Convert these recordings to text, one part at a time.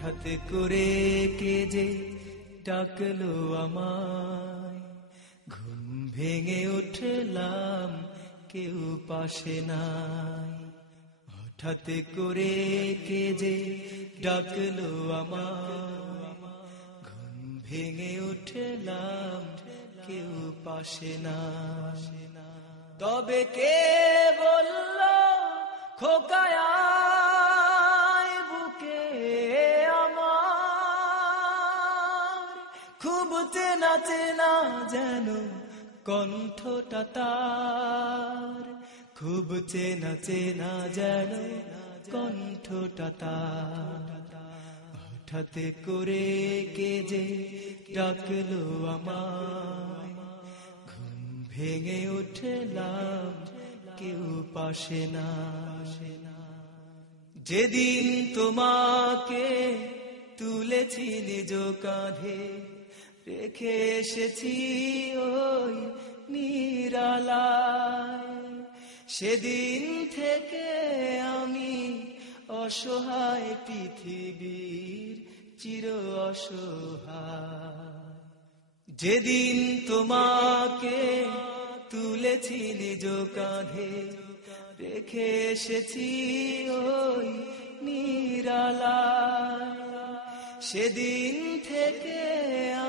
হঠাৎ করে কে যে ডাকলো আমায়, ঘুম ভেঙে উঠলাম কেউ পাশে নাই। হঠাৎ করে কে যে ডাকলো আমায়, ঘুম ভেঙে উঠলাম কেউ পাশে নাই। তবে কে বলল খোকায়া বুকে আমার, খুব চেনা চেনা যেন কণ্ঠটা তার, খুব চেনা চেনা যেন কণ্ঠটা তার। হঠাৎ করে কে যে ডাকলো আমায়, ঘুম ভেঙে উঠলাম কেউ পাশে না। যেদিন তোমাকে তুলেছি নিজ কাঁধে, রেখে এসেছি ওই নিরালায়, সেদিন থেকে আমি অসহায় পৃথিবীর চির অসহায়। যেদিন তোমাকে তুলেছি নিজ কাঁধে, রেখে এসেছি ওই নিরালায়, সেদিন থেকে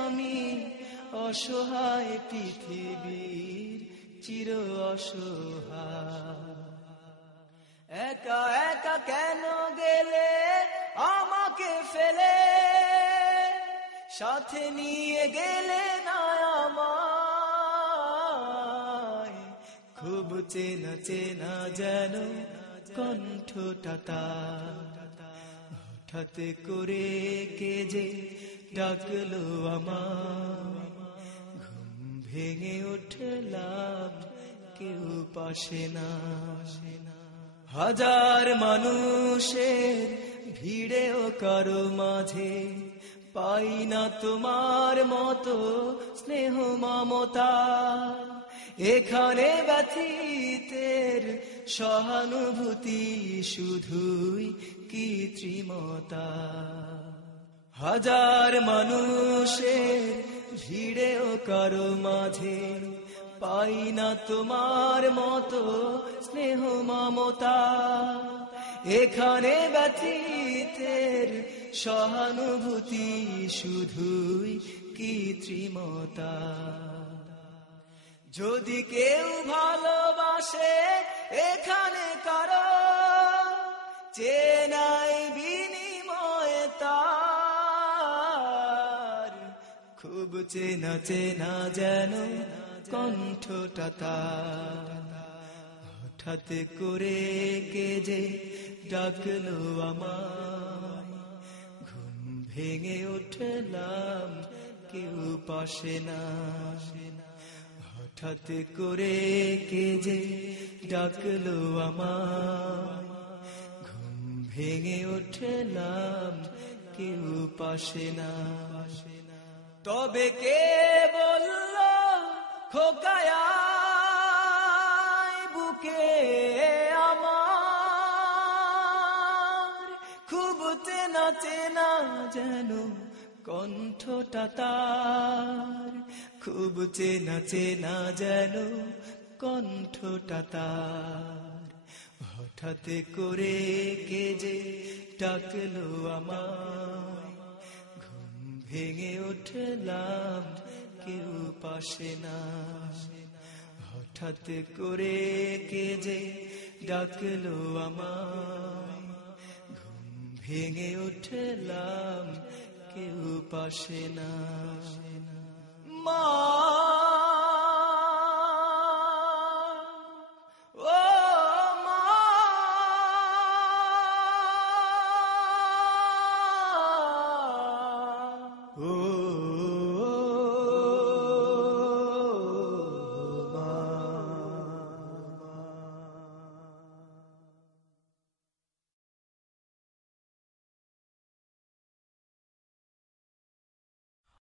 আমি অসহায় পৃথিবীর চির অসহায়। একা একা কেন গেলে আমাকে ফেলে, সাথে নিয়ে গেলে না আমায়, খুব চেনা চেনা যেন কণ্ঠটা তার। হঠাৎ করে কে যে ডাকলো আমায়, ঘুম ভেঙে উঠলাম কেউ পাশে না। হাজার মানুষের ভিড়েও কারো মাঝে পাই না তোমার মতো স্নেহ মমতা। এখানে ব্যথিতের সহানুভূতি শুধুই কৃত্রিমতা। হাজার মানুষের ভিড়েও কারো মাঝে পাই না তোমার মতো স্নেহ মমতা। এখানে ব্যথিতের সহানুভূতি শুধুই কৃত্রিমতা। যদি কেউ ভালোবাসে এখানে কারো, চেনাই বিনিময়ে তার, খুব চেনা চেনা যেন কণ্ঠটা তার। হঠাৎ করে কে যে ডাকলো আমায়, ঘুম ভেঙে উঠলাম কেউ পাশে না। হঠাৎ করে কে যে ডাকলো আমায়, ঘুম ভেঙে উঠলাম কেউ পাশে না। তবে কে বলল খোকায়া বুকে আমার, খুব চেনা চেনা যেন কণ্ঠটা তার, খুব চেনা চেনা যেন কণ্ঠটা তার। হঠাৎ করে কে যে ডাকলো আমায়, ঘুম ভেঙে উঠলাম কেউ পাশে না। হঠাৎ করে কে যে ডাকলো আমায়, ঘুম ভেঙে উঠলাম কেউ পাশে না।